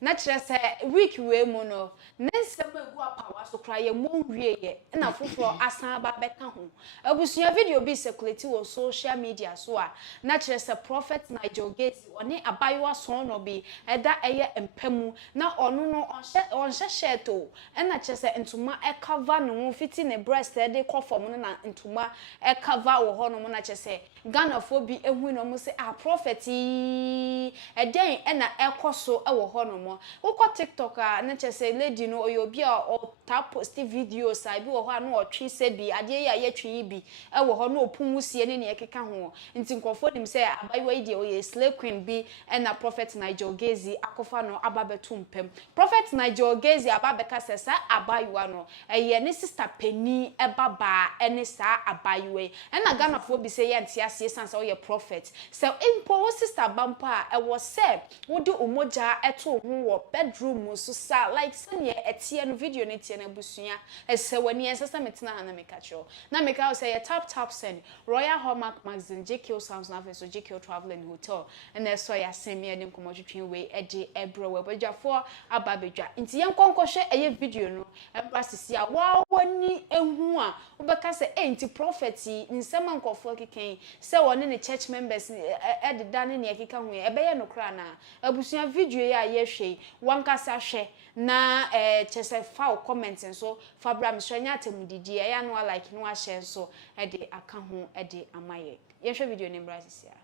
na kire se week we mu no nensem egu apawa so kra ye mo wieye na foforo asan ba beka ho abusuya video bi circulate wo social media so a na kire se prophet Nigel Gaisie oni abayewa so no bi eda eye empamu na onu no onhye sheto na kire se ntuma e cover no fiti ne breast e de kofom no na ntuma e cover wo ho no na kire se Ghana fo bi ehu no mo se a prophet eden e na ekoso e wo ho no mo wokọ TikTok a na kire se lady no oyobi a o tap post videos a bi wo ho na otwe se bi ade ya ye twe bi e wo ho na opumusie ne ne ekeka ho nti nkofo nim se abayewa ide o ye slay queen bi e na prophet Nigel Gaisie akofa no ababetu mpem prophet Nigel Gaisie ababeka se sa abayewa no ye ne sister Penny e baba ene sa abayewa e na Ghana fo bi se ye ntiase san se o ye prophet se impo wo sister bampa e wo se wo de umoja eto ho wo bedroom so sa like sene etie no video ne tie na busua ese wani ensesa metina ha na mekacho na meka say ye tap send Royal Hallmark magazine JQ Sounds na so JQ Traveling Hotel and so ya semi ene nkomotwetwe we ede ebro we badwafo ababedwa nti yen konkɔhwe eye video no embrasisi a wa wani ehu a obeka say nti prophet nsema nkɔfo keken say woni ne church members ededa ne ne ekeka hu ebeye no kra na abusua video ya ye hwe wankasa hwe na chese fa comment so fabra mhwanya atemudidi ya no like no ahye so ede aka ho ede amaye ye hwe video ne embrasisi a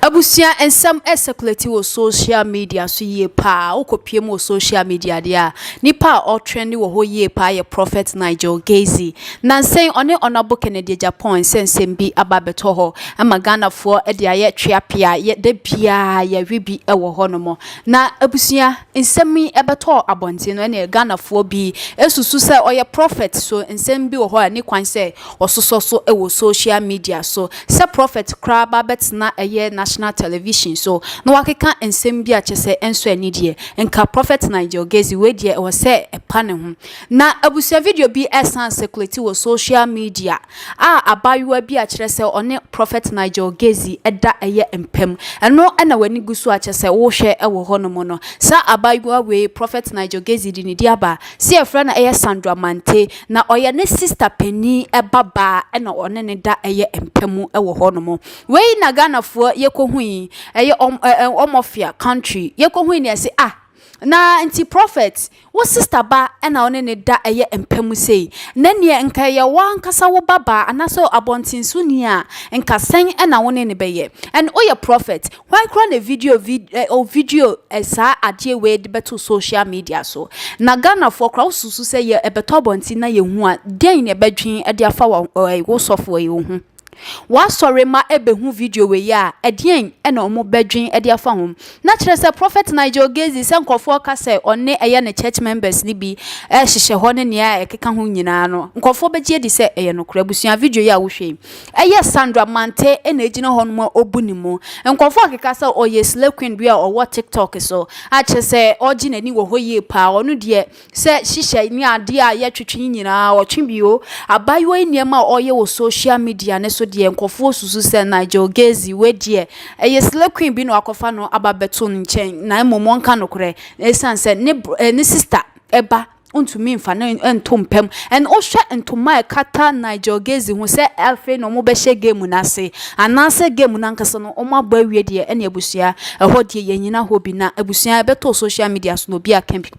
abusia ensam circulate wo social media so ye pa ukopie mo social media dia nipa o trend wo ho ye pa ye prophet Nigel Gaisie nansen one honorable Kennedy Japan sensem bi ababeto ho ama Ghana fo e dia ye tweapia ye da bia ye wibi e wo ho no mo na abusia ensam mi ebeto abonte no na Ghana fo bi esusu se oye prophet so ensam bi wo ho ani kwan se ososo so e wo social media so se prophet kra babet na eye national television so no wakeka ensem bi a chese enso anidie enka prophet Nigel Gaisie we die wo se epa ne ho na abusia video bi esan circulate wo social media abayewa bi a kire se one prophet Nigel Gaisie eda eye empem eno na wani gusu a chese wo hwe e wo ho no mo no sa abayewa we prophet Nigel Gaisie di ne dia ba se efra na eye Sandra Mante na oye ne sister Penny e baba na one ne da eye empem e wo ho no mo we na Ghana fo ye ko hu eye omofia country ye ko hu ni ase na nti prophet wo sister ba na one ne da eye empem sei na ne nka ye wa nkasa wo baba anaso abontinsu ni a nka sen na wone ne beye and oye prophet why cry na video esa adie we de beto social media so na Ghana for crowd susu say ye ebeto abontin na ye hu a den ne bedwen e de afa wo sofo ye hu wa sorry ma ebehu video we ya edien e na omo bedwen e de afa hom na kire se prophet Nigel Gaisie se nkofo ka se one eye ne church members ni bi hihye ho ne ne ekeka ho nyina no nkofo begie di se eye no kura busua video ya wo hwe eye Sandra Mante e na ejina ho no obuni mu nkofo akeka se oye slay queen bi a owo TikTok so a kire se oji nani wo hoye pa onu de se hihye ni ade a ye twetwe nyina o twibio abayo eniema oye wo social media ne so de nkofo susu se Nigel Gaisie we de eye slay queen bi no akofa no ababeto nchen na emomo nka no kure esanse ne sister eba untumi mfa na entompem en ohwe entoma kata Nigel Gaisie hu se elfe no mo be hye game na se anase game na nkase no o ma ba wie de ene abusua eho de yenyina ho bi na abusua beto social media so no bi akempi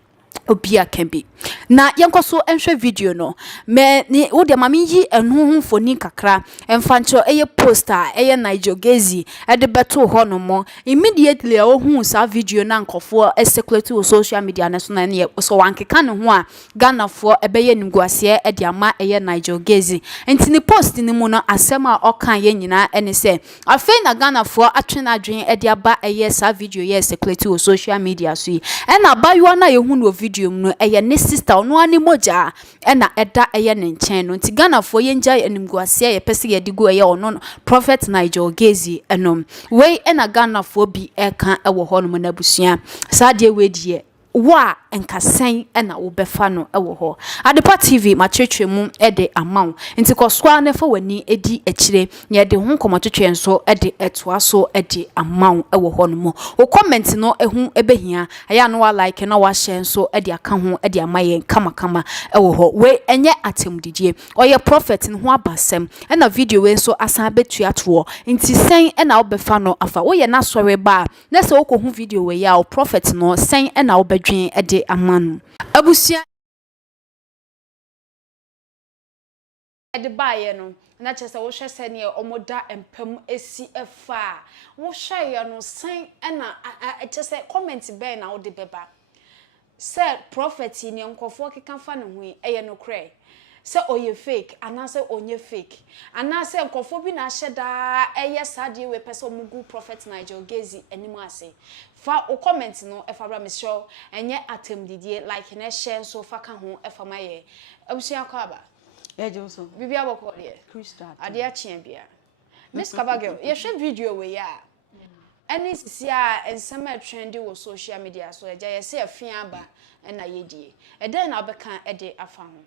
obia kembi na yenkoso enhwe video no me ni wo de mama yi enhu foni kakra emfancho eye poster eye Nigel Gaisie ede beto ho no mo immediately a hu sa video na nkofo circulate wo social media na so na ne so wankeka ne ho a Ghana fo ebeye nimguase ede ama eye Nigel Gaisie enti ni post ni mu no asem a okan ye nyina ene se afi na Ghana fo atwena adwen ede aba eye sa video ye circulate wo social media so ena bayo na ye hu no video no eye ne sister ono ani moja ena eda eye ne nchen no nti Ghana fo ye nja enimguase ye pese ye digo eye ono no prophet Nigel Gaisie enom we ena Ghana fo bi eka ewo ho no na busua sa de we die wa enkasen na wo befa no ewo ho Adepa TV machechwe mu de amaw nti koswa na fa wani edi akire ye de ho komotwetwe nso de etoa so de amaw ewo ho no mo o comment no ehu ebehia aya no wa like na wa share nso de aka ho de amaye kama ewo ho we enye atemdidie oye prophet no ho abasem na video we nso asan betua to nti sen na wo befa no afa wo ye na sori ba na se wo ko hu video we ya o prophet no sen na wo bedwen de amanu abusia de baye no na chese wo hwe se ne omoda empam esi efa wo hwe ye no sen na chese comment be na wo de beba se prophet ni nkofo keka fa ne hu eye no kre se oye fake anase onye fake anase nkofo bi na hyeda eye sade we pese omugu prophet Nigel Gaisie animu ase fa o comment no e fa bra me show enye atemdidie like na share so fa ka ho e fa maye abusia kwa ba e Johnson bibi aboko de Crystal ade a chien bia Miss Kabagel ye hwe video we ya any sisi a ensema trendy wo social media so eja ye se afia ba na yedie e den na obeka e de afa ho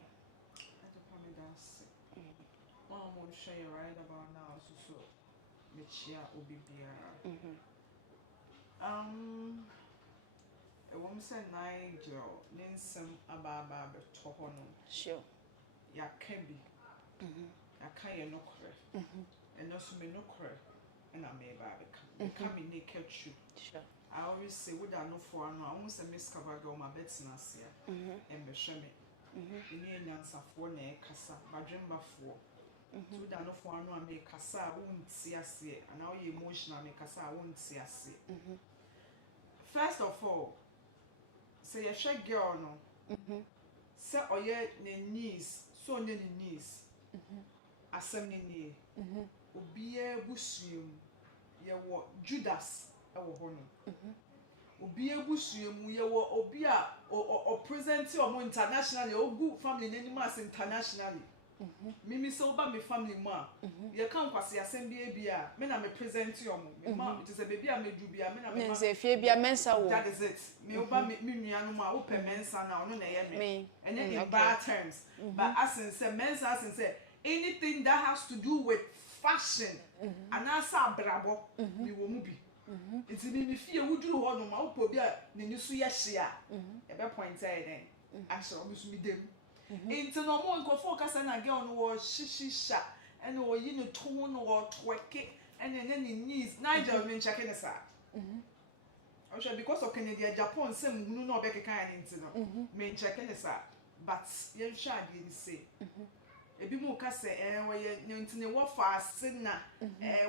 say Nigel Ninsem Ababa Tohono. Sure. Ya Kebi. Ya Kaya no cre. And also me no cre. And I may baby come in naked shoe. Sure. I always say, would I know for no almost a Miss Cavago, my bets nasia, and Beshame. In the Safowaa, Cassa, Bajimba for. Would I know for no make Cassa, won't see us here, and now you emotional make Cassa, won't see us here. First of all, say a shag girl no. Say oye ne niece, so ne niece. Assembly ne. Obiye busum. Ye wo Judas ewo hono. Obiye busum ye wo obia o present o internationally ogu family nenimas internationally. Mimi so ba me family ma. Ye kan kwase assembly bia me na me present yo mo. Me ma it is a baby a me du bia me na me. Say fie bia mensa wo. That is it. Me oba me nuanu ma wo pe mensa na ono na ye me. And then in bad terms. But as in say mensa as in say anything that has to do with fashion and asa brabo me wo mu bi. It's me fie wuduru ho no ma wo po bia ne ni so ye hia. E be point say then. Actually obisu mi dem. Into no more nkofo kasa na girl no wo shishisha and wo yi no tone wo tweke and then ni knees Nigel me check in sa because of Canada Japan sem hunu no be keka into no me check in sa but yen sha de ni say ebi mu kasa wo ye ntine wo fa asena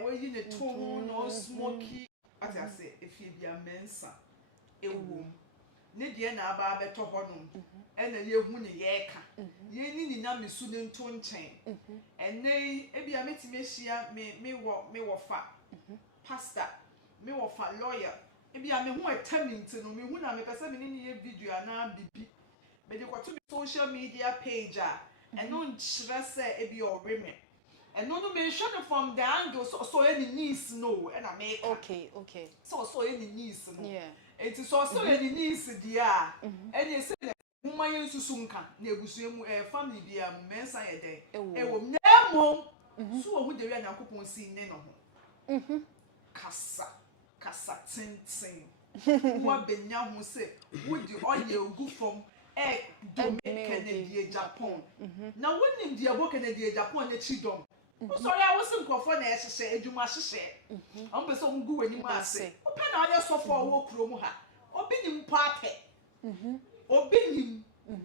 wo yi no tone no smoky what I say if you be a mensa ewo ne die na aba beto honum ena ye hu ne ye ka ye ni na mesu ne nto nchen ene e bia metime hia me wo fa pastor me wo fa lawyer e bia me hu etamint no me hu na me pese me ni ye video ana bibi me de kwato social media page a eno nchira se e bia oreme eno no me show from the angle so any niece no and I make Okay. So any niece no Yeah. It is also any niece dear. And you say woman susunka na ebusuemu family bia mensa ye den ewo nemo so hu de wi Nyankopon si ne no ho kasa tintin wo benya ho se wo di oye ogu fom do me Canada Japan na wonim di abo Canada Japan na chidom sorry I was nkofo na ehye edwuma hye am be so ngu wani ma ase ope na aye sofo wo krom ha obi nim paate obi nim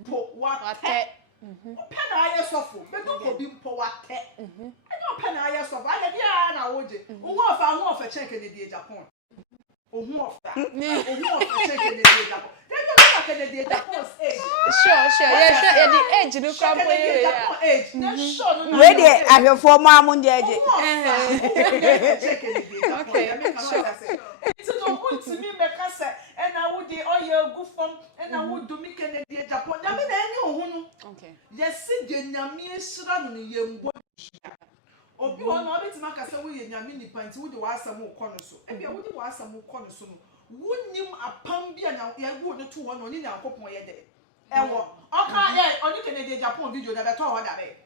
po wate ope na aye sofo be no obi mpo wate and ope na aye sofo aye dia na woje wo ofa check Canada Japan ohu ofa check Canada Japan Canada Japan age Sure. Yeah, the age no crap age na sure no we dey ahwefo ma amun dey age okay sure it's no want to me make us and I would dey oye go from and I would do me Canada Japan na me na any ohu no okay yes de nyame esira no ye mbo obi won na obeti maka se wo ye nyame ni panti wo de wa asam ukọ no so e bia wo de wa asam ukọ no so no wunnim apam bia na ye go no to ho no ni na nkopon ye de ewo oka ye oni Kennedy Japan video na beto ho da be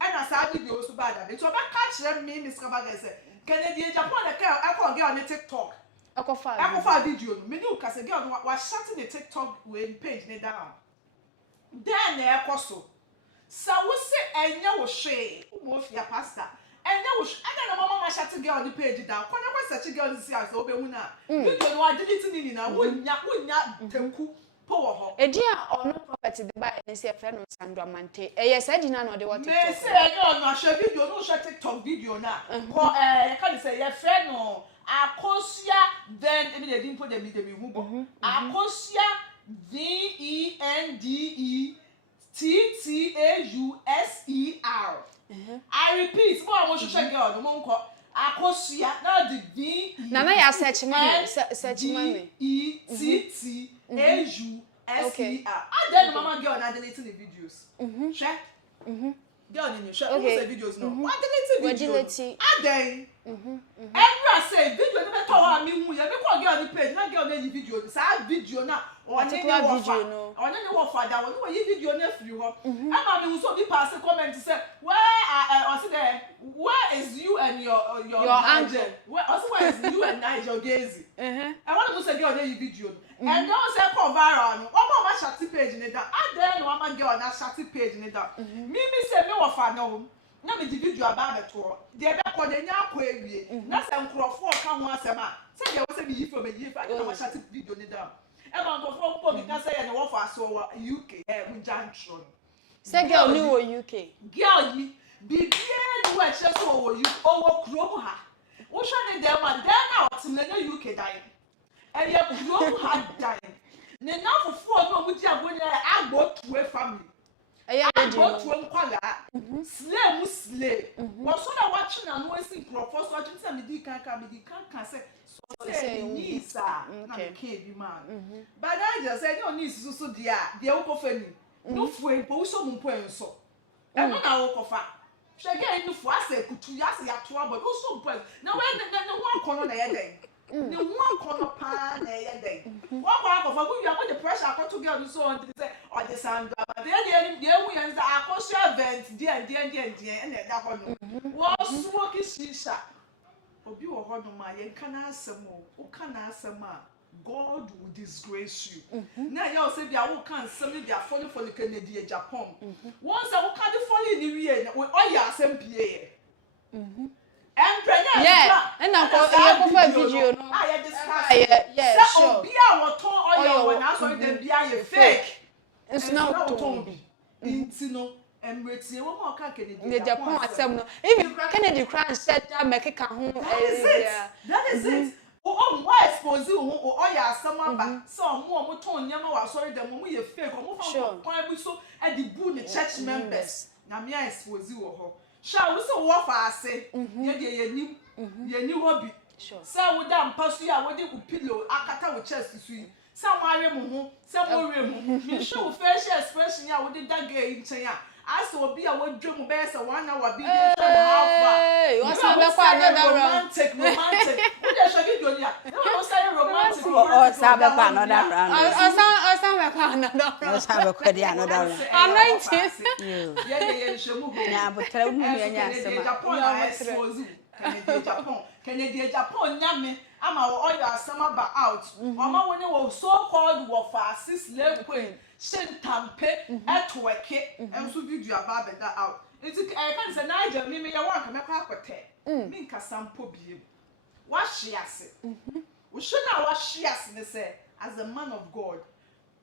ana sa video so bad da be so ba ka kire me Miss Kabagese Kennedy Japan na ka akọ girl on TikTok akọ video no me ni ka se girl no wa shut the TikTok page ne down then na ekoso sa wo se enye wo hwe wo fia pastor enye wo ana na mama shut girl on the page down konya kwa search girl si as obehu na video no wa delete ni na wonya tanku po wo ho edi a ono prophet de ba en se fe no Sandra Mante yes edi na no de what TikTok me say enye no share video no share TikTok video na ko you can say ye fe no akosia then emi dey din for dem hu bo akosia VENDETTAUSER. I repeat, more I should girl, no monko. Akosia, now the V. Nana ya search mommy. DETTAUSER. I then mama girl now deleting the videos. Check. Girl in your shop. What's the videos now? What deleting videos? I then. Every say video never told me who you make girl the page. Not girl any video. This video now. On any video no. On any father. When you video na free ho. And mommy so be pass comment to say where I see there. Where is you and your angel? Where is you and Nigel Gaisie? I want to say girl any video. And don't say come viral. What about my shati page in that? I then one man girl na shati page in that. Me say me wa fa no. Na me di video about the tour. Dey be ko dey nya ko ewie. Na say nkrofo ka ho asema. Say dey wo say me yifo me yifa na ma shati video ni da. E ma nkrofo mpo bi ka say ya wo fa so UK junction. Say girl ni wo UK. Girl yi bibie ni wo che so wo UK owo krom ha. Wo hwe ne dem ma dem na otimle UK dan. E ye krom ha dan. Ne na fofo no mu di agonya agbo tuwe family. Agbo tuwe nkwala. Slay. What so that watching and wasting propose watching say me di kan say say ni sir na me ke bi man. But I just say no ni so dia wo kofa ni. No fu en po so mu po enso. E no na wo kofa. Shege ni fu ase kutu ya se ya to abo so po. Na we na one kono na ye den. The one corner pan na ye den. One kofa bu ya the pressure akọ girl so on say or the Sandra but then the wu yan za akosha event dia and that ho no wo smoke shisha obi wo ho no ma ye kana asem o kana asem a God will disgrace you. Na ya say bia wo kan asem bia follow for the Kennedy Japan. Once I wo kan the follow ni wie na o ya asem pie yeah, and I'm going to video. No, I discuss. Yeah, sure. Be our tone oil when I saw them be a fake. It's not tone. Intino and Retty, one more Kennedy. The Japan assembly. If you Kennedy crash, set down, make it come home. That is it. Oh, why expose you? Oh, yeah, someone back. Some more tone, Yama, sorry, the moment you fake, or more we so at the boon, the church members. Now, me, I expose you. Shall we so what I say? Ye new hobby. Sure. So we done pass you out with pillow, akata with chest to sweet. Some are some more me show fair share expression ya with that gay in China. I saw be a one drum best 1 hour be hey, what's another romantic. What should you do? No, say romantic. Or sabe pa another round. Or some another round. Sabe kwedi another round. I'm 90. Yeah, shemu. Na botra unu ya nya asema. Kennedy Japan nyame ama wo oil asema ba out. Mama woni wo so called wo fa sis slave queen. Shentampe etweke enso video aba be that out. It can say Nigel me ya wan ka mekwa akote. Me nka sampo biem. Wa hye ase. Wo hye na wa hye ase ne say as a man of God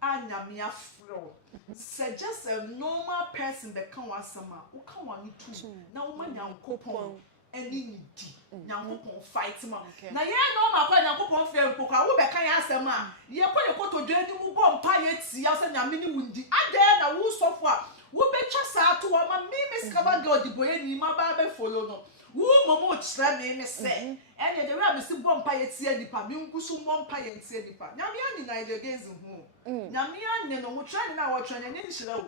anyame afro. Say just a normal person that can want sama. Wo kan wani tu. Na wo ma nyankopon any di. Nyankopon fight ma. Na ye no ma kwa nyankopon fe mpokwa wo be kan ya asema. Ye kwa ye kotodwe ni mu go mpa ye ti ya se nyame ni wundi. Ade na wo sofo a wo be twa sa to wa ma me skaba God boye ni ma ba be follow no. Wo momo kira me se. Ene de we me si bo mpa ye ti adipa. Me nkusu bo mpa ye ti adipa. Nyame ani Nigel Gaisie hu. Nyame ani no wo twa ni na wo twa ni ni nhira wo.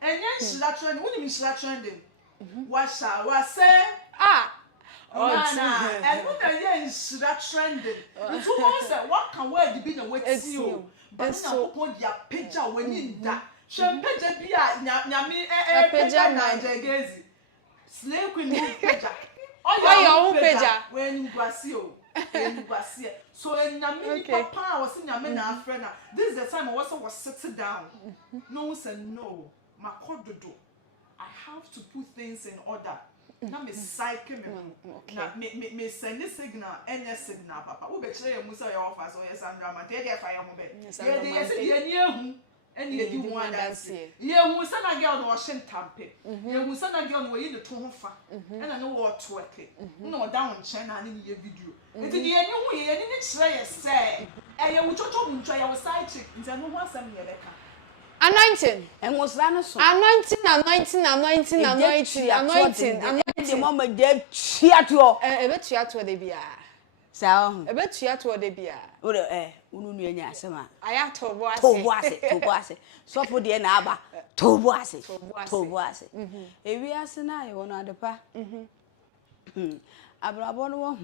Enye nhira twa ni wo ni nhira twa ndem. Wa sha wa se and what are you trending? It's almost what can wear the bin and wait you. But so on your picture when in that. Picture be Nyami picture Nigel Gaisie. Slave queen picture. Oh, your own picture when you was here. So in Nyami papa was in Nyami friend. This is the time I was sitting down. No one said no. My Kwadwo. I have to put things in order. Na me cycle me. Na me send signal, any signal papa. We be try musa your office or yes and drama. Dey there fire mo be. Dey hu. Any ye di one dance. Ye hu say na girl no shin tampe. Ye hu say na girl no yi ne to ho fa. E na no wo twerk. Na o down chen na ni ye video. Enti ye ni hu ye ni try ye say. E ye wo chocho ntwa ye wo side chick. Nti no ho asem ye beka. Anointing. And was that so? Anointing. The mama dead chiato. A bit chiato de bia. So, a bit chiato de bia. Unu sama. I have to boase. So for the naba. To boase. E wi asena e wono Adepa. Abrabo no wo.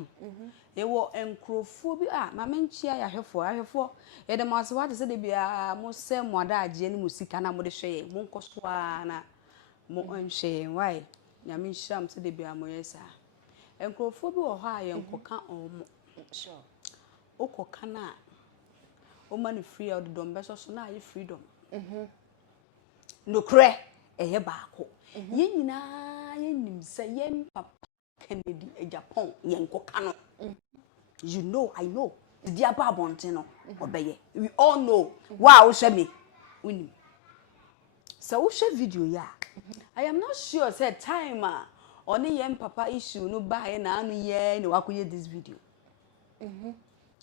E wo enkrofo bi ma menchia ya hwefo. E de maso what say de bia mo se mo da agye ni musika na mo de hwe mo nkoso na mo nhwe why nyame nhram se de bia mo yesa enkrofo bi wo ho a ye nkoka omo sure okoka na o man free out dom beso so na ye freedom no kre eye baako ye nyina ye nim se ye papa Kennedy Japan ye nkoka no you know I know the dear babonte no obeye we all know wow show me win so we share video ya I am not sure said time only yem papa issue no buy na anu ye no wakoye this video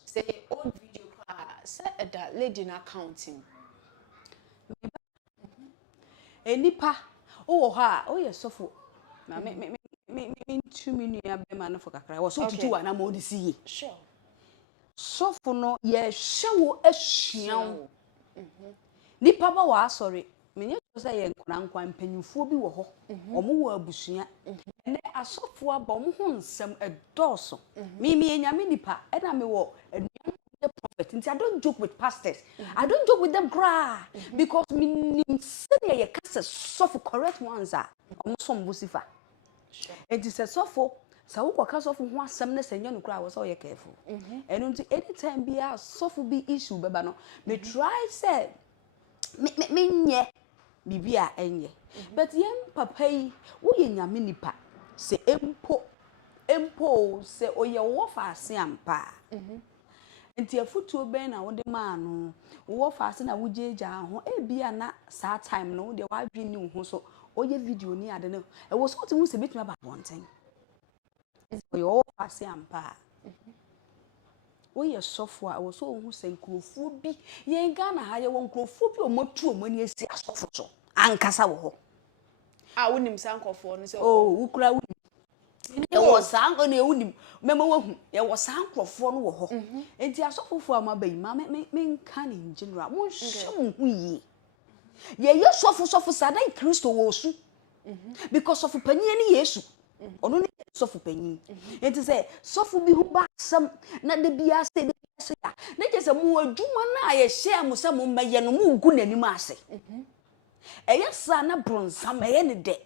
say old video say that lady na accounting enipa o ha o ye sofo na me 2 million be man for kakra wo so tutu wa na mo di see sure sofo no ye hwewo ahwian nipa ba wa sorry menye to say ye nkran mpanyimfo bi wo ho omo wo abusua ene asofo aba omo ho nsem edoso me enyame nipa e na me wo the prophet nti I don't joke with pastors I don't joke with them cry because me nim say ye kase sofo correct ones are omo so mbosifa enti se sofo sa wo kwaka sofo ho asem na senya no kura wo so ye careful enu nti anytime be a sofo be issue beba no me try say me nye bibia enye but yem papa yi wo ye nyame nipa se empo se oye wo fa ase ampa enti afutuo ben na wo de ma no wo fa ase na wo jeja ho e bia na sa time no de wa dwi ni ho so oye video ni ade no e wo so ti mu se betuma ba bonten oye wo fa ase ampa oye sofo a wo so hu se nkrofo bi yen ga na ha ye wo nkrofo bi o motu o mani esi asofo so ankasa wo ho wonim sankofo no se ukura wonim e wo sanko na wonim mema wo hu ye wo sankrofo no wo ho enti asofofo amabai ma me nka ni general mo hwe mo hu yi ye sofo sadai Kristo wo su because of panyin ni Yesu ono ni sofo panyin enti say sofo bi hu ba sam na de bia se ya na je se mo adwuma na ye hye mo se mo meye no mo gu nanim ase eye sa na bronsam eye ne de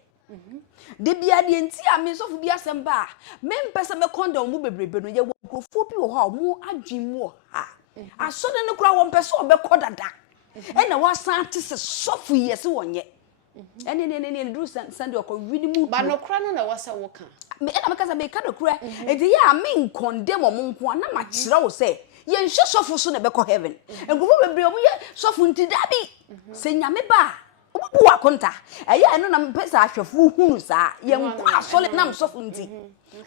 bia de enti a me sofo bia sem ba me mpese me condom mu bebrebe no ye wo grofo bi wo ha mo adwin mu ha aso de no kura wo mpese obekọ dada ena Asantes sofo yesi wonye ene do send your really mu ba no kura no na wasa wo kan me ena meka sa me ka no kura edi ya me condemn mo nko na ma kire wo se ye nhwe sofo so na bekọ heaven engufo bebre omo ye sofo nti dabi se nyame ba obubu akonta eye eno na mpesa ahwefo hunu sa ye nko asole na sofo nti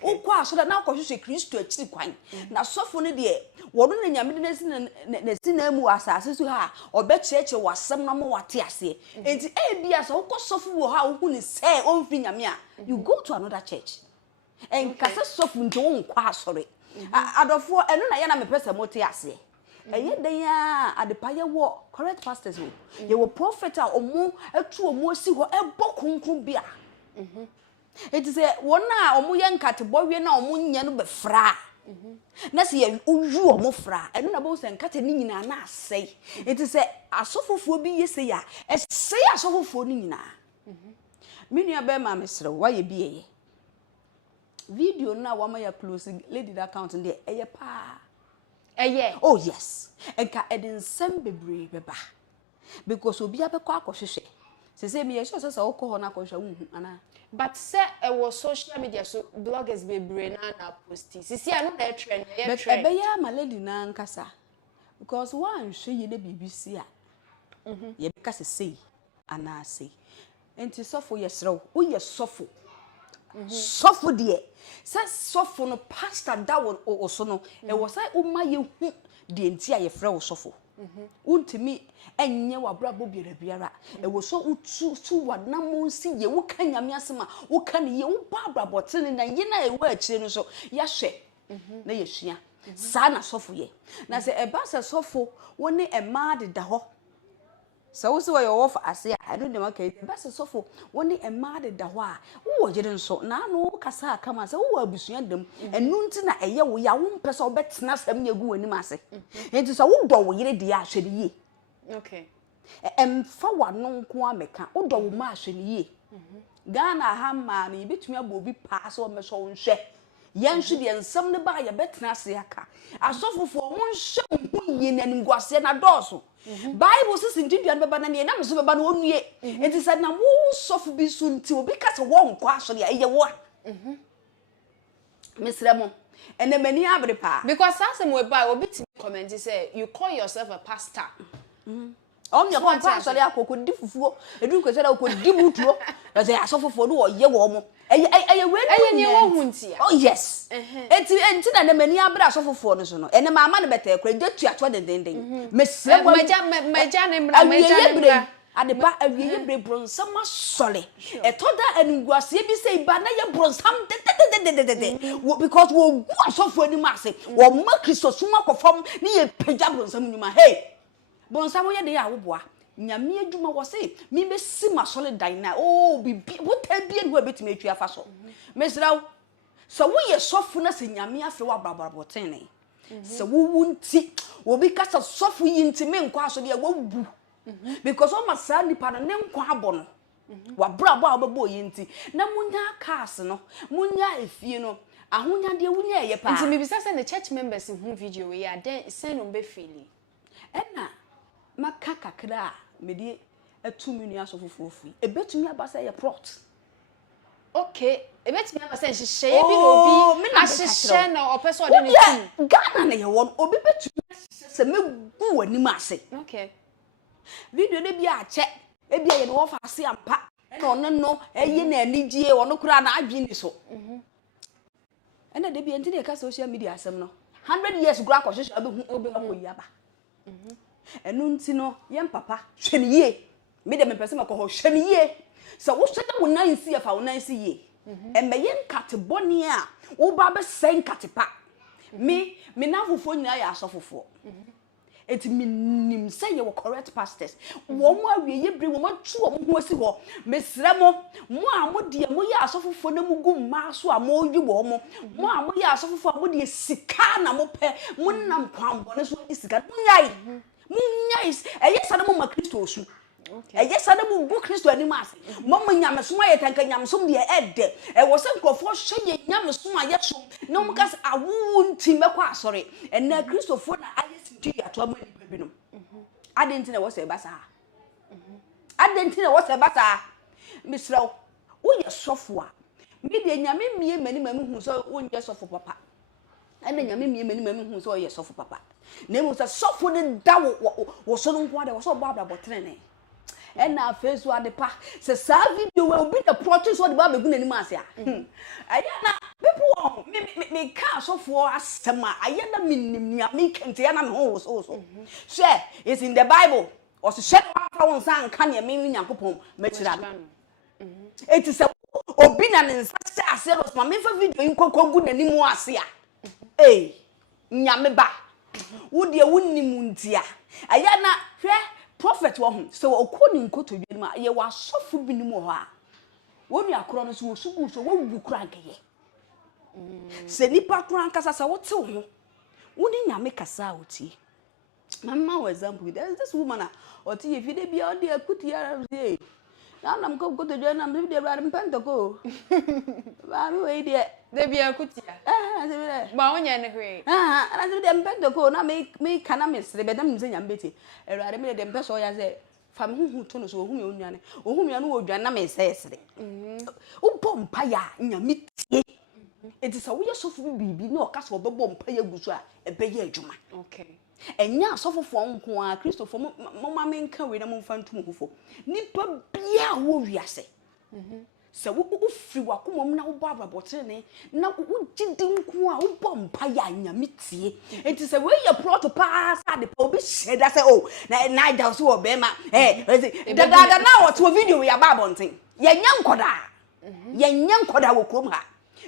ukwa asole na akohwehwe Kristo akiri kwan na sofo ne de wono na nyame de na sina mu asase so ha obecheche wasem na mo wate ase enti bia so ukọ sofo wo ha wo hunu se onfi nyame a you go to another church en kase sofo nti wo nkwa asore adofo eno na ye na mepesa mote ase eye den ya Adepa ye wo correct pastors wo ye wo prophet a omo atu omo si ho ebo kunkun bia It is a one na omu ye nkate bowie na omu nya no be fra. Na se ye uju omu fra. Eno na bo se nkate ni nyina na asei. It is a asofofuo bi yese ya. Esei asofofuo ni nyina. Me nua be ma mesre wa ye bi ye. Video na wa ma ya close lady that account there eye pa. Eye. Oh yes. Enka edin sem bebre beba. Because obi abekọ akohwehwe. Se me ye sure say okọ na akohwehwe hu ana. But say it was social media so bloggers be brain na posti. See I know that trend. But ebe ya ma lady na nkasa. Because one hwe ye na BBC a. Ye beka say ana say. Enti sofo ye srew. Wo ye sofo. Sofo de. Say sofo no pastor da won oso no. E wo say o ma ye hu de enti a ye frɛ wo sofo. Untimi enye wabrabo biara e wo so utu wadnamo nsi ye wo ka nyame asema wo ka ne ye wo ba abrabotene na ye na e wo akire no so ya hwe na ye hua sa na sofo ye na se e ba se sofo woni e ma de da ho se wo se wo ye wo fa ase a no de maka e ba se sofo woni e ma de da ho a wo yire nso na no kasa aka ma se wo abusua dam enu nti na eye wo ya wo mpese wo betena sam ye gu wani ma ase enti so wo do wo yire de ya hwe de ye. Okay. Fa wano nko ameka wodo wo ma ahwe ne ye. Ghana ha ma na ibetumi abobi pa so meso wo nhwe. Ye nhwe de nsam ne ba ye betena ase aka. Asofofo mo nhwe hu ye na nimguase na doso. Bible says in Judean beba na ne na mso beba na onue. Enti said na wo sofu bi su nti obi ka se wo nko aso de ye wo. Mesre mo ene mani abre pa. Because as we buy obi ti comment say you call yourself a pastor. Omnya kwa pastor ya kokodi fufuo edu ko se da kokodi butuo na se asofofo no ye wo mo eye we ni wo huntia. Oh yes enti na mani abra asofofo no so no ene mama ne beta ekra jetu atwa dendenden mesre maja ne mra Adepa awiye bre bronsam asole etoda anguase bi sei ba na ye bronsam because wo gu asofo ani ma se wo ma Kristo suma kofom ne ye pagya bronsam nyuma hey bronsam ye de ya woboa nyame adwuma wo se mi be sima solid dan na oh bibi wo ta bie no abetime atwa fa so mesraw so wo ye sofo na se nyame afi wa brabraboten ne se wo wunti wo bi kasa sofo yinti me nkwa so de wo bu because all my son ni pa na nkwa abono wa brabo a obebo yinti na munya cars no munya efie no ahonya de wunya ye pa nti me bisa say the church members hu video we ya den sen no be feeling ena maka kakra me de atumi nua so fofofu ebetumi abasa ye plot. Okay ebetumi abasa nhihye ye bi no obi ahihye na opeso de ne team Ghana na ye won obi betumi se megu wani ma ase. Okay Video de bi a che e bia ye no fa ase ampa na ono no eye na anigye ono kura na adwe ni so ena de bi enti de ka social media asem no 100 years gura ko hwehwe abehu obi akoyi aba enu nti no ye mpapa hwe ne ye me de me pese me ko hwe ne ye so wo hwe da wo nan si afa wo nan si ye embe ye nkate boni a wo ba be sen nkate pa me na fofo nyina ya asofofo eti minim say ye correct pastors wo mo awie ye bre wo ma tu wo ho asi ho mesre mo a mo de mo ye asofofo na mu gu ma so a mo yi wo mo a mo ye asofofo a mo de sika na mo pe mo nam kwambo ne so sika munyai eye sada mo ma Kristo osu eye sada mo gu Kristo ani ma ase mo nyamesom aye tanka nyamesom de ede e wo se nkofo hwe ye nyamesom aye so na mo ka awu nti mekwa asore ena Kristofo na ya to amani binom adentina wo se basa adentina wo se basa misraw wo ye sofo a me de nyame mie mani mamu hu so wo nye sofo papa ene nyame mie mani mamu hu so wo ye sofo papa na mu se sofo de da wo so no nko de wo so bo abra botrene ena fesu Adepa se sa video we obi the protest so de ba begu nani ma ase a ayana people me ka sofo asema ayana minim nia me kente yana me ho so share is in the Bible or share afa won san kan ya me Nyankopon machira it is obi na ne nsa ase ros ma me fa video nkokongu nani mu ase a nyame ba wo de wonnim ntia ayana hwe prophet wo ho so okoni nkotodwe ma ye wa sofu bi ni mu ho a Wo nua kro no so wo sugu so wo wu kra nkeye. Se nipa kra nkasa sa wo te wo. Wo ni nyame kasa oti. Mama for example, there's this woman or tea if you be out there put here say. Now I'm go to join am the ram pentako. Ba we there. They be a kutia. Ba onya ne hwe. And I do them pentako na me kana miss the bedam say am beti. E ra me dem peso ya say fam hu to no so hu me onuane. Ohum ya no odwan na me say sere. Wo bompa ya nyame tie. It is a we so fu bibi na o ka so obebo mpa ya gusu a ebe ye adwuma. Okay. Enya asofofo nko a Christopher mama menka we na momfa ntum hufo nipa bia wo wiase se wo firi wakomom na wo baba botere na wo gidi nko a wo bompa ya nyame tie enti se we ye prot pass Adepa obi sheda se oh na Nigel so obema da na what video ya babonten ye nya nkoda wo krom ha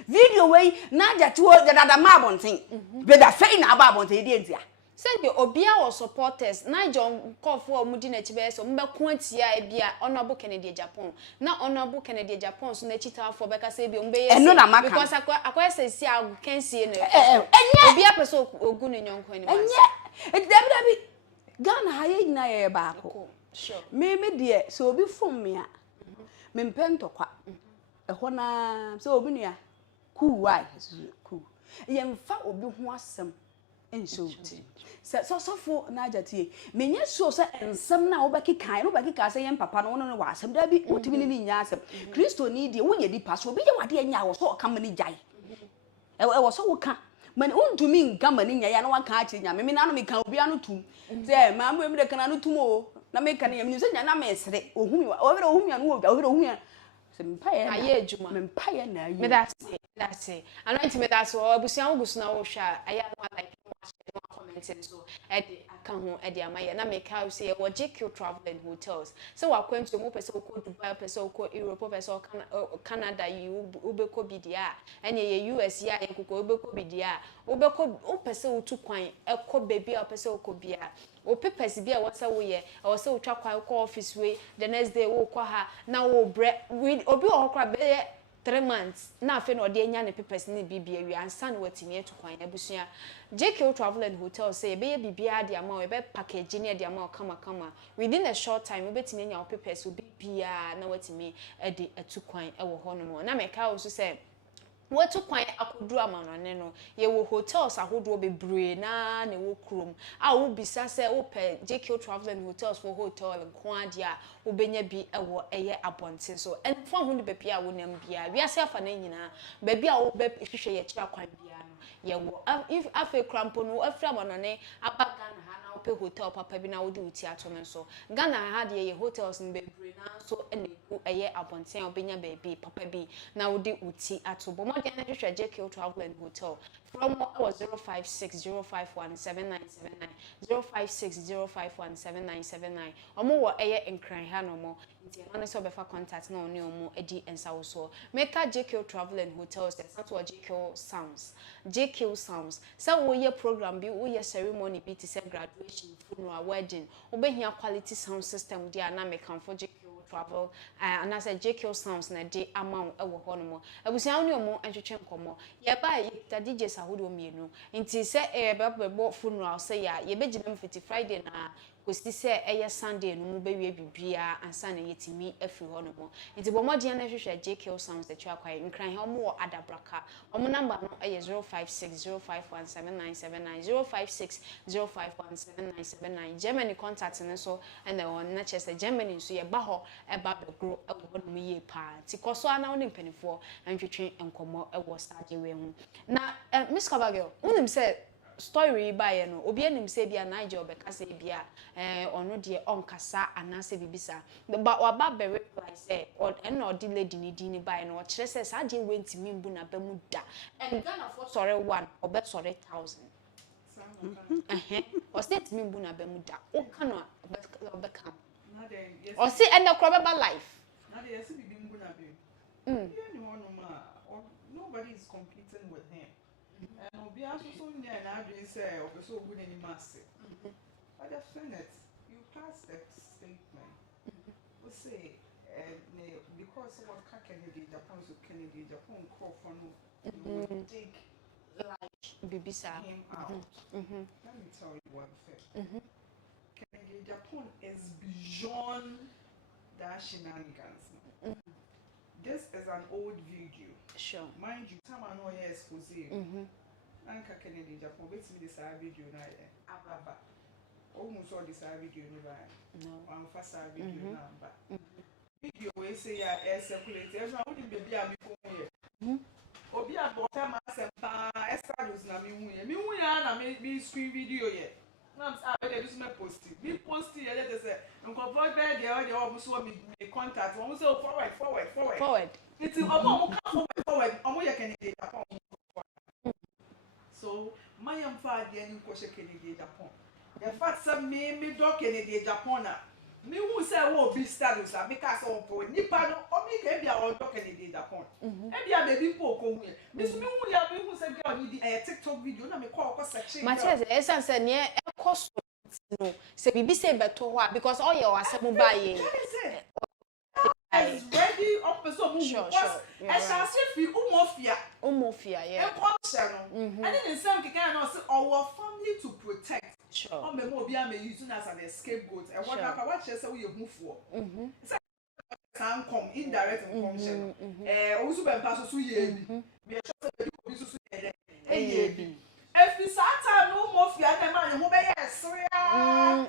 video we na jatuo da mabonten be da fei na babonten di entia. Said the Obia or supporters, Nigel call for Mudina Chibes, or Mbaquantia, Ebia, Honorable Kennedy Japan. Now, Honorable Kennedy Japan, so Nechita for Becca Sabi, and no, because I say, I can't see it. And yet, be a person or good in your coin. And yet, it's definitely Ghana high na back. Sure. Maybe dear, so be from me. Mempento qua. A hona, so be cool, why? Cool. Yem fa obi ho asem enso ti so for Najati menye so se ensem na wo beki kan no beki ka se yem papa no no wa asem da bi otimi ni nya asem Kristo ni die wo ye di paso bi ye wade anya wo so ka mani jai e wo so wo ka man untumi nka mani nya ya na wa ka achi nya me na no me kan obi anu tum se ma mo me de kan anu tum o na me kan yem ni se nya na me sere ohumi wa wo ohumi anu wo ohumi se mpaye na ye adwuma me mpaye na ye me that's it and right me that's all abusia wo gusu na wo hwa aya no like commenting so aka ho amaye na make how say we JQ travel and hotels so we kwent to mo pese ko Dubai pese ko Europe pese ko Canada you ubeko bidia enye ye US ya ekoko ubeko bidia ubeko o pese wo tu kwan ekọ baby o pese ko bia o papers bia what say we ye o say wo twa kwan ko office we the next day wo kwa ha na wo bre obi o kra be 3 months na afi no de anya ne papers ni bibia wi ansa na watimi etu kwan abusua JQ Travel and Hotel say be bibia de ama we be package ni de ama kama within a short time we betimi anya papers obi bia na watimi e de etu kwan e wo ho no na meka wo so say watu kwan akoduru amanane no ye wo hotels ahodo bebre na ne wo krom a wo bisa se wo pe JQ Travel and Hotels for hotel nkoaa wo benya bi ewo eye abonte so enfo ho ne bepi a wo nam bia wiase afa na nyina bebi a wo be hwehwe ye kira kwan bia no ye wo if afa krampo no afra amanane abaga na ha na wo pe hotel papa bi na wo de uti ato no so Ghana ha de ye hotels ne bebre na so ene eye abonte a wo benya bebi papa bi na wo de uti ato bo again JQ Travel and Hotel from was 05605179790 05605179799 omo wo eye enkran ha no mo nti no so befa contact na oni omo edi ensa wo so make JQ Travel and Hotels that to JQ Sounds so wo ye program bi wo ye ceremony bi to say graduation funeral wedding obehia quality sound system dia na make am for JQ Travel and as a JQ Sounds na de amount ewo ho no mo abusia oni omo entwetwe nkomo ye ba ta DJ sahodo mienu nti se bebo funeral se ya ye begina mfiti Friday na kosti se eye Sunday no mu bewie bibia ansa na yetimi afiri ho no mo nti bomodien na hwehwe JQ Sounds de twa kwai nkran he omo wo adabraka omo number no eye 0560517979 0560517979 Germany contact ne so and the one na chese Germany so ye ba ho eba begro ewo no ye pa ti koso ana woni mpanifo antwetwe enkomo ewo stade we hu na Miss Kabagel unim say story by no obi anim say bia Nigel beka say bia ono de onkasa anase bibisa but waba be reply say and no the lady ni di ni by no kire say sa de wentimi mbu na ba mu da and Ghana for sorry 1 obe sorry 1000 o state mi mbu na ba mu da o ka no obe kam o see and the crop life na dey see bibi mbu na be nobody is competing with him. And obi aso so nya na adwin say opeso ogu na ni masse. But the Senate, you passed a statement. We say because what Kennedy Japan so Kennedy Japan call for no dig like Bibisa him out. Let me tell you one thing. Kennedy Japan is beyond that shenanigans. This is an old video. sure Mind you, time I know here expose. Nanka Kennedy Japan wait me this video na ababa. Almost all this video no. I'm fast video number. Video we say ya air circulate. Everyone would baby am here. Obi abota ma sempa Asiedu na me hu. Me hu ya na me screen video here. Na am say do me post. Me post here let say nko bed there all the almost so me contact. Almost so forward. It's omo come forward. Omo ye Kennedy Japan. So my am fa there ni ko she Kennedy Japan. The fact say me do Kennedy Japan me who say wo be status because of nipa no o me ke bia o do Kennedy Japan. E bia baby po ko hu. Me so me hu ya me hu say girl ni di TikTok video na me call search. Matthias esan say ne e cost no say bibi say beto ho because all your asem ba ye is ready up so move because I shall see fi umofia yeah. And then in some keka no say our family to protect. Sure. O me mo obi am using as an scapegoat. E what say we move for. Say can come indirect function. Osu be pass so ye bi. Me sure say obi so ye bi. If we sat no umofia na man mo be yes.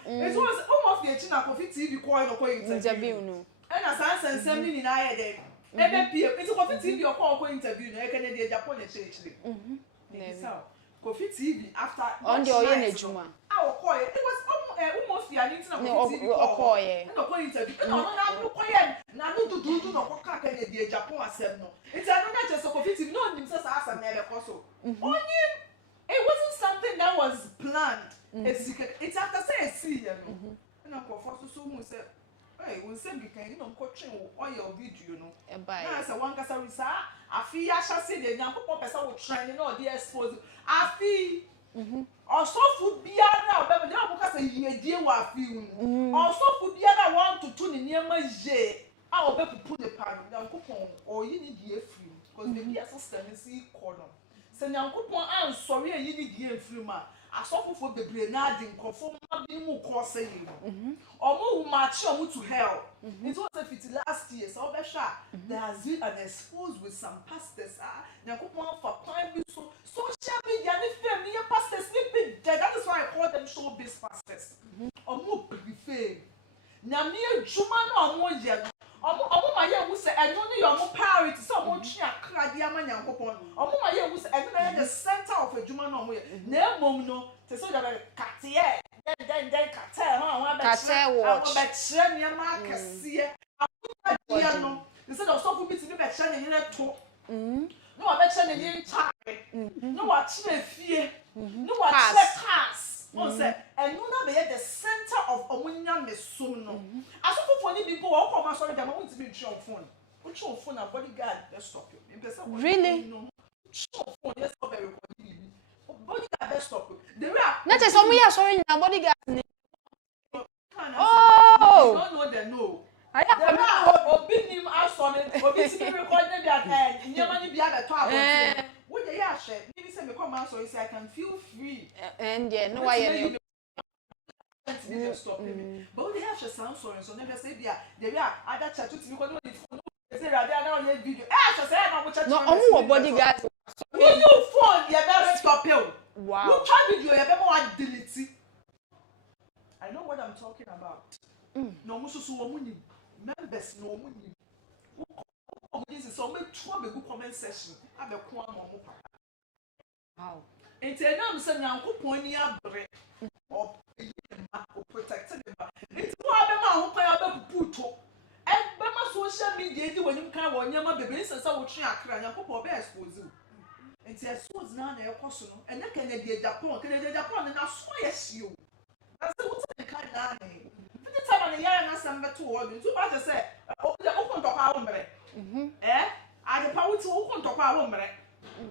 It was umofia chi na Kofi TV call interview no. And as I said, ni na ye dey. Ebe pie, it's Kofi TV or call interview no e Kennedy Japan church. Kofi TV after on the Ohene Juma. It was almost the internet Kofi TV call ye. No call interview. No no quiet. Na no do no kwa Kennedy Japan asem no. It's another just Kofi TV no him say asa na e be so. Only it wasn't something that was planned. It's after say see you know. Na Kofi so mu say hey, we say we can coaching all your video no. Na say one kasa we say Afia Schwarzenegger nyankopon pesa wo training no dey expose. Afi also food bia na obem dey abuka say yedie wa afi hu. Also food bia na want to tune niema je. A obepupu ne pan nyankopon oyi ni die free because the bia system is econom. Say nyankopon an sorry eyi ni die free ma. Asofofo bebre na adi nkofo ma bi mu ko say you. Omo match omo to hell. It was a last year so obesha there has been an expose with some pastors nyankopon for plan bi so social media ni fame ni pastors ni big dead. That is why I call them showbiz pastors. Omo be fame nyame adwuma na omo ye omo ma ye wu say eno ni your priority so omo twi akra dia ma nyankopon omo ma ye wu say eno na the center of adwuma na omo ye na emom no te so da kate then kate ho watch be kire ni ma akase dia no instead of so fit ni be kire ni to no wa be kire ni nchare no wa kire fie no wa kire cars on say eno na be the center of omunya mesum no asofofo ni bi go wo come sorry dem won ti be try on phone which on phone na bodyguard let's stop you in person really no phone yes stop e record bibi bodyguard let's stop you the way na te so mu ya sorry na bodyguard ni oh don't know they know obi nim asone obi ti record na dia nyama ni bia be to abot wo dey ya share maybe say me come answer you say I can feel free and yeah no why you stop me but they have sound sorry so never say dia they are other chat to me because they say radio na on video so say na mo chat no omo bodyguard when you phone you better stop you wow you try video you better more delete I know what I'm talking about no mo so wo ni members no mo ni this is so me try be good comment section abeko am mo pa wow entenam se nyankopon ni abre o protected them it's why be ma ho pa abepupu to e be ma social media di wonim kan wo nyama bebe nsensa wo twe akra nyankopon be expose enti expose na ekoso no enya Kennedy Japan na so yesio na se wo te kan na ne fiti tama ne yara na sambe to wo bi to ba je se o kontokwa wo mre Adepa wuti wo kontokwa wo mre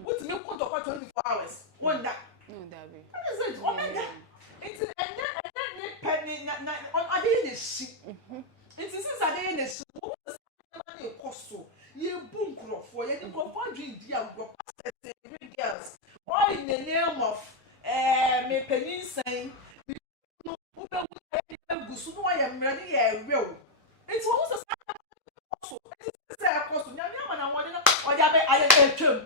wuti me kontokwa 24 hours wonda no that be what is it omega it's and then penny na on ade ne shi it's since ade ne shi wo na ekoso ready yeah real. It's almost a so it's a cost. Nyame na wode no ode abe aye twem.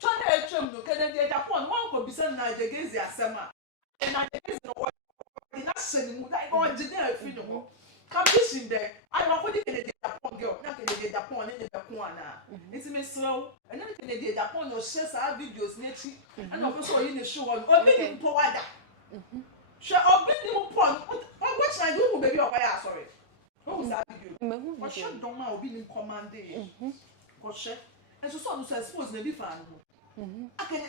Twem no Kennedy Japan one ko bisa Nigel Gaisie asema. Nigel Gaisie no na send mu that go did there fi no. Campus there. I want to Kennedy Japan girl. Na Kennedy Japan ni be ko ana. It's me slow. And then Kennedy Japan no share sa videos nechi. And also you show on. Obi ni mpo wada. She obi ni mpo. What should I do baby oba sorry. What was that video? What should Dormaahene obi ni commande. Ko she. And so no suppose na be fan. I can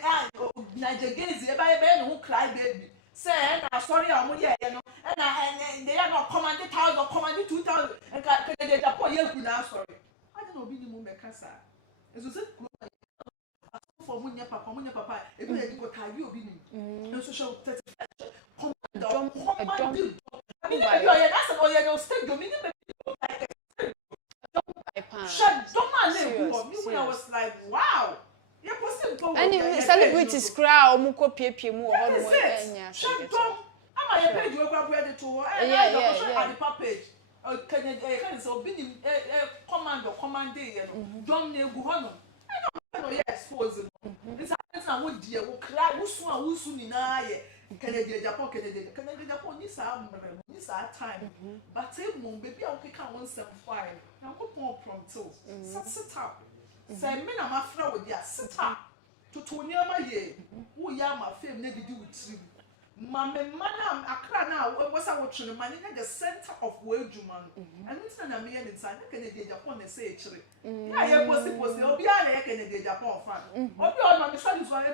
Nigel Gaisie e ba no cry baby. Say na sorry am here no. And they are not commanded 1,000 commanded 2,000 and Kennedy Japan ye ku na sorry. I don't know obi ni mo meka sa. And so say for munya papa e be dey go tagi obi ni. No social 35 command. I mean that's an oye stage do meaning like Dormaahene when I was like wow. You possible and celebrities cry omuko piepie mu ho no enya. Am I page you go pray to Adepa page. Can so be command dey no. Dom na egu ho no. I don't know yes expose. It's na wo die wo cry wo su ni na ye. Kennedy Japan ni sa time. But mum baby I can 175. Now go pronto. Sit up. Say me na ma fra with ya sit up. To Tonyama ye. Who ya ma fame na did with you. Mama Accra now was I watching the money at the center of Agyeman. And it's not a million inside Kennedy Japan they say actually. Yeah, yeah, was the Obi Kennedy Japan fan. Obi on my son is one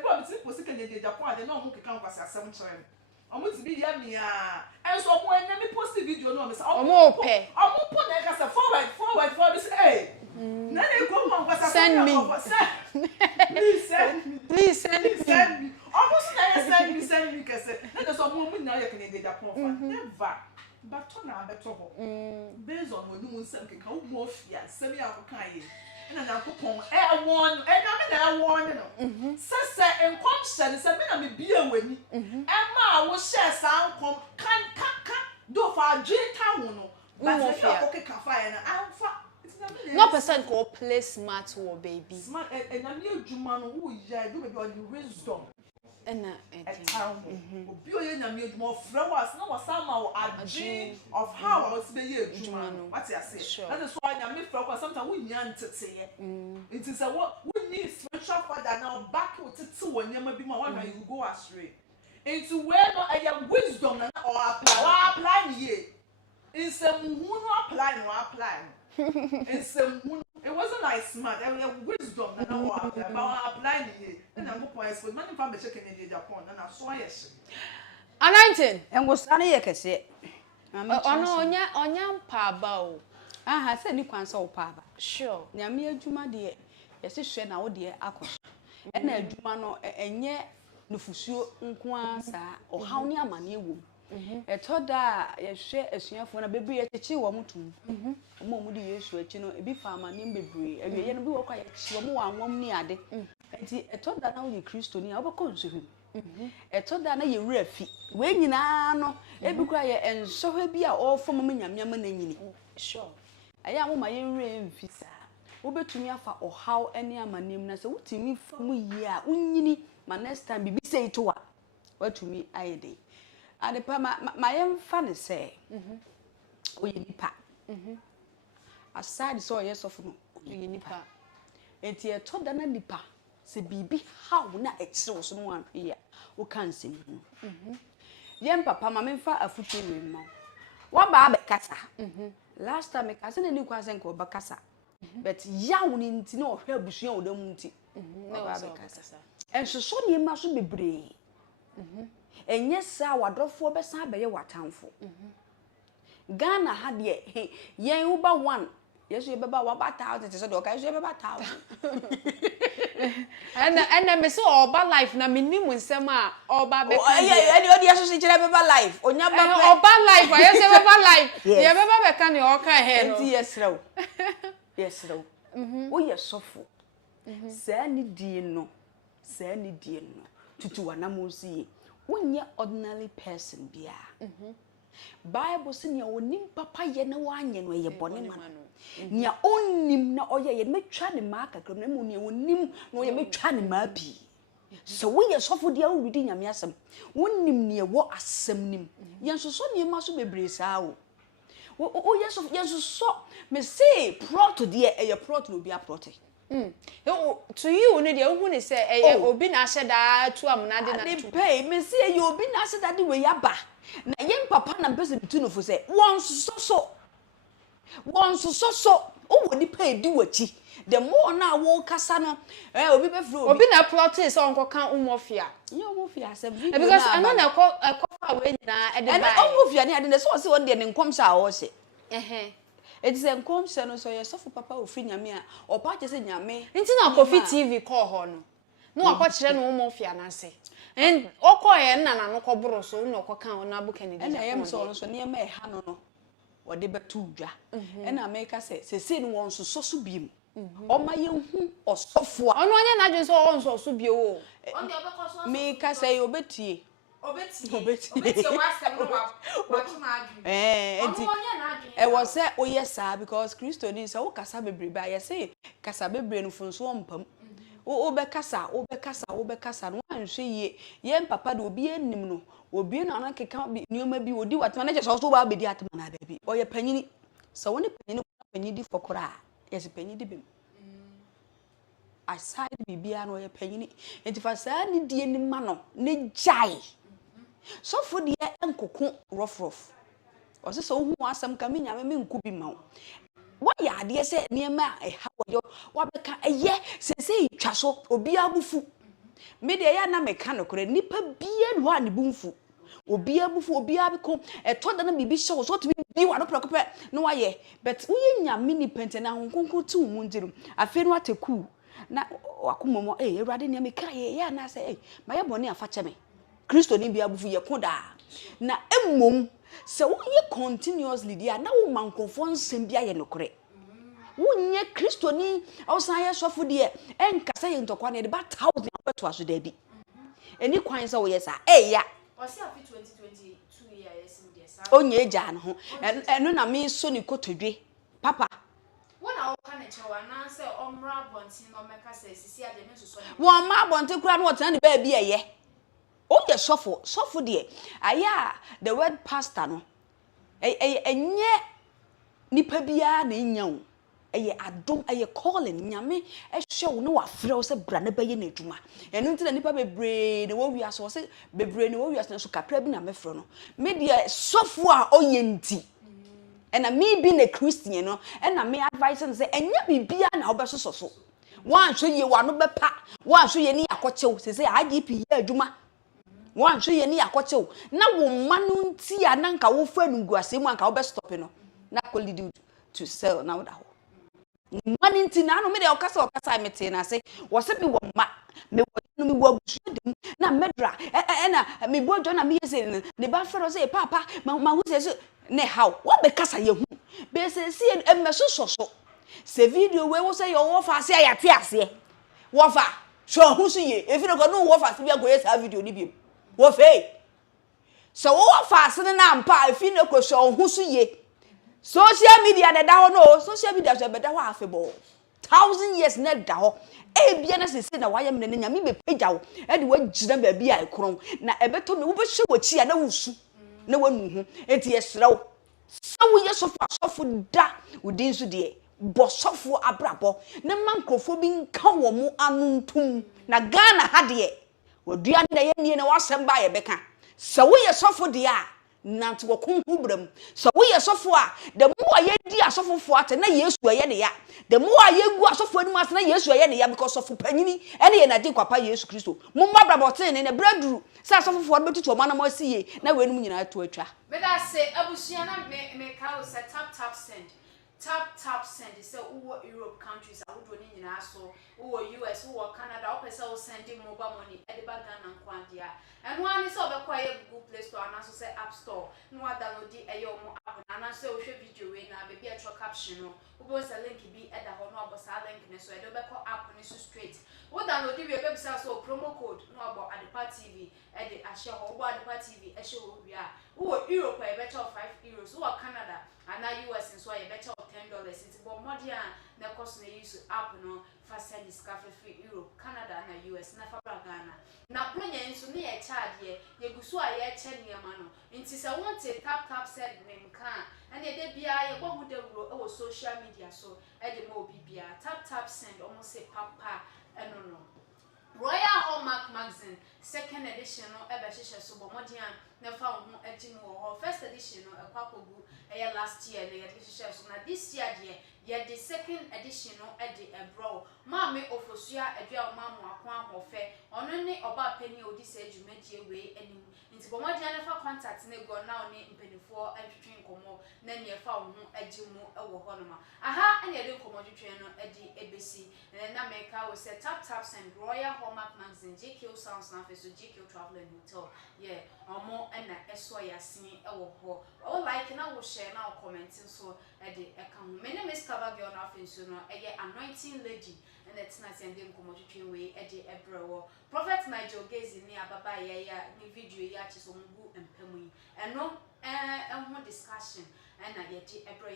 was Kennedy Japan, they know who can come as a 7 time. I'm going to be yummy. And so when me post the video, no, Miss pay. I'm going to put like a forward this hey. Then they come on, send me. Please send me. Almost send me, because there's a woman now you can get Japan. Never. But turn out better. Based on when you send a more fear, send me out of Kai. And I put on air one, and I warn. Sister and conscience, and me be away. Emma will share sound can do for a J town. But if you okay, can fire and no person go play smart war baby. Smart and I'm new Juman who do maybe on the wisdom. And a town will be more flowers. No, was somehow a G of how I was being Juman. What I say? That is why I make flowers sometimes we need to say it is a what we need spiritual father now back with it too when you may be my one you go astray. Into where no I am wisdom or apply ye. In some moon apply. In some it wasn't like smart. I mean, wisdom. And I applying it. And I'm going to money from the chicken in Japan. And I saw it. Anointing. And was sunny, I can say. Onya paba. I said you can so papa. Sure. Near me a juma dear. Yes, it's shame now, dear Akos. And a jumano, and yet no fusio unquansa or how near money womb. I told that I share a share for a baby at the Chiwamutu. Momudi Yesu, a big farmer named Baby, and we will quiet Chiwamu and 1 near the. And I told that now you Christian, I will consume him. I told that now you refi. When you know, every cry and so heavy are all from a yaman. Sure. I am my rain visa. Over to me for or how any of my name as a what to me from me, ya, unny, my next time be say to her. What to me, I day. Adepa my young fan say, Oyenipa. Aside so yes of no, Oyenipa. And ye told the nipa, say baby, how na extra so one here, who can see me. Young papa, my men fa a foot in my what babe casa. Last time, I sent a new cousin called Bacassa. But young in no help she on the munti. No, and so you must be brave. And yes, sir, what drove for beside by your town for. Ghana had ye, ye uber one. Yes, you about 1,000 is a dog, I say about 1,000. And I saw all bad life, na minimum sema, all bad life. Oh, yeah, associate about life. On your bad life, I say about life. You ever can you all kind head? Yes, no. Yes, no. Oh, yes, so full. Sandy dear no. Sandy dear no. To an amusi. When you're ordinary person, beer. Bible say nia onim papa ye na wanye no ye bone ma nia onim na oye ye metwa ne ma kakra na mu nia onim na oye metwa ne ma bi so we ye sofo dia wo ridi nyame asem wonim ne wo asem nim yensoso ne ma so bebre saa o yeso me say prot de e ye prot no bia prot to you ne de hu ne say obi na hyeda tu amna de na tu pay me say ye obi na hyeda de we yaba na yen papa na mpese tu no fo say won so o woni pay di wachi the more na wo kasa no obi be fro obi na plot is on koka umofia ye umofia se video because I know na kofa we na e de buy umofia ne ade so se won de ne nkom sha wo se it is nkom sha no so ye sofo papa ofri nyame a opa che se nyame nti na Kofi TV call ho no akọ no umofia na se and okoye na no koboro so no koka na Abu Kennedy na yem so ne ma ha no wode betu dwa na America se no won so biem Oma ye hu osofo a ono anya na dwen so won so bie o on de obekoso me ka say obetie wasem no wa tuna adwen enti wo say oye saa because Christo ni say wo kasa bebre ba ye say kasa bebre no funso ompam wo be kasa no anhwe ye papa de obi enim no obi na na keka nioma bi odi watma na je so ba bedi atma na da bi oye panyini so woni panyini di fokora yes panyi di bem aside bibia no ye panyini enti fa saa ni die ni ma no ne jai so fo de enkoko rough o se so hu asam ka me nyame me nku bi ma wo ya ade se niema ha wo wa beka eye se twa so obi abufu me de ya na meka no kore nipa bia no ani bumfu obi abufu obi abiko eto da na bibi hye so to bi wa no prokope no wa ye but uye nyame ni pente na honkonko tu mu ndirum afi no ateku na wakomomo ewrade ne meka ye ya na se ma ye bone afache me Kristo ni bi abufu ye koda na emmom se wo ye continuously dia na wo mankofo nsem bia ye nokore wonye Kristo ni awsan ye sofo de enkasa ye ntokwa ne de ba 1000 abeto aso da bi eni kwan se wo ye sa ya osi afi 2022 years in there sa onye eja no ho eno na me so ni kotodwe papa wona wo ka ne chewa na se omra bontin no meka se sisi ade me soso won ma bontin kura no wotena ne ba bi eye o ye sofo de aya the word pastor no enye nipa bia na enyawo eye adom eye calling nyame ehwe no wafrɛ wo se bra na baye na adwuma eno nti na nipa bebre na wo wiase wo se bebre na wo wiase na so kakra bi na mefrɛ no me de sofo a oyenti ena me bi na Christian no ena me advice no se enya bibia na obesoso so wan hwe ye wa no bepa wan hwe ye ni yakɔkyew se Adepa ye adwuma wan hwe ye ni yakɔkyew na wo manu nti a na nka wo fa nuguase mu anka wo be stop no na ko lead to sell na wo da mani nti na no me de okasa mete na se wo se bi wo ma me wo no me wo abusu dem na medra na me bojo na me yese ne ba fero se papa ma hu se ne how wo be kasa ye hu be se si emeso soso se video we wo se yo wo fa se ya te ase wo fa so hu su ye efi no ko no wo fa se bi agoye sa video ni bi wo fe so wo fa se na mpa efi no ko so hu su ye social media na da ho no social media so be da ho afebo 1000 years na da ho bia na se na wayem na nyame be pagya wo e de wagina ba bia ekron na ebeto me wo be hwe wachi a na wusu na wanu hu enti yesrew sawo yesofo da udin so de bosofo abrabo na mankrofo bi nka wo mu anuntum na Ghana ha de wadua na ye nie na wasem ba ye beka sawo yesofo de a nanti wo konku bram so wo ye sofo a the more ye di asofofo ate na Yesu ye ne ya the more ye gu asofo ani ate na Yesu ye ne ya because of panyini ene ye na di kwapa Yesu Kristo mo mabraboten ne braduru sa asofofo betutu o manam asiye na we num nyina to atwa me da say abusua na me ka o say tap send say wo Europe countries awodo ni nyina so wo US wo Canada wo pese wo sending mobile money Adepa Ghana nkwandia and one is over quiet Google Play Store and also say App Store. No one download the app and also show video in a baby a caption. Who was a link be at the home of a link so I don't call app on this straight. Wo download the website so promo code no about Adepa TV e dey ashare ho Adepa TV e share ho bia. Wo Europe e better of €5. Wo Canada and US so e better of $10. It's but more dia na cost na use app no fa send discover free Europe, Canada na US na fa Ghana. Na planya nso ne ye charge ye gusu a ye che niam no. Nti se won te tap said name kan. And ye de bia ye bo hu de wuro e wo social media so e de ma obi bia tap send almost say papa no. Royal Hallmark Magazine second edition no ebe hihye so bo modian na fa ho agimu ho first edition no ekwakogu last year na ye hihye so na this year ye the second edition no e de ebro maame ofosua adua mamu akwa ahofe ono ne oba pani odi se adwumadie we anim nti bo modian na fa contact na go na oni mpanifo atwetwe nkomo na ne fa ho agimu ewo ho no ma aha ene de nkomo twetwe no e de ebesi na meka we say tap send Royal Hallmark Magazine GQ Sounds na so GQ Travel and Hotel yeah omo na eso yasin ewo ho o like na wo share na wo comment so e de e kan me name is Girl na so no e anointing lady and it's na send dem komo twetwe we e de ebrewo Prophet Nigel Gaisie ni ababa ya ni video ya chi so mbu empemu yi eno ho discussion and na ye de ebrewo